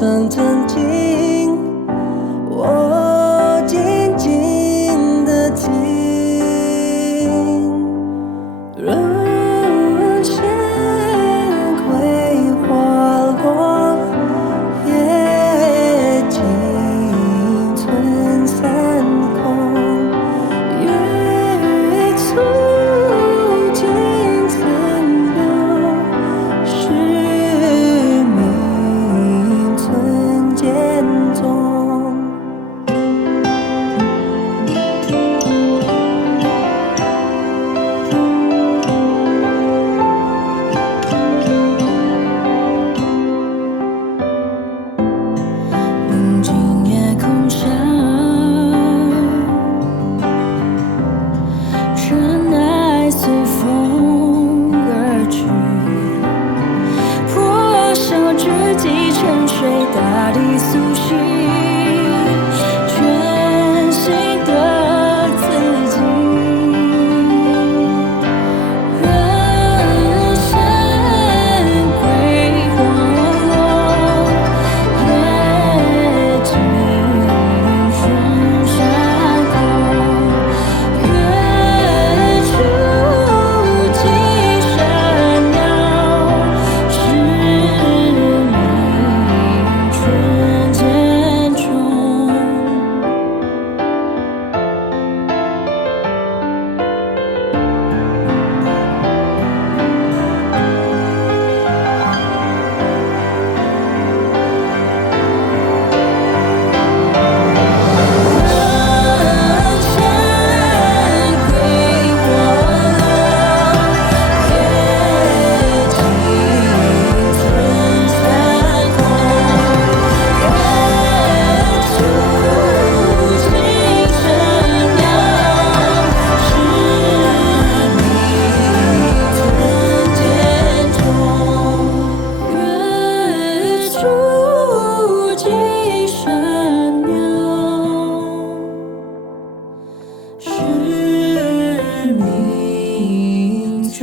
生曾经，我静静地听，人间桂花落，夜静春山空，月出惊晨流，是命春间中。宁静夜空下，尘埃随风而去，破晓之际，沉睡大地苏醒，全新的自己。人间桂花落，夜静春山空，月出惊山鸟，是命春间中。人间桂花落，夜静春山空，月出惊山鸟，是命春间中。月出惊山鸟，是命春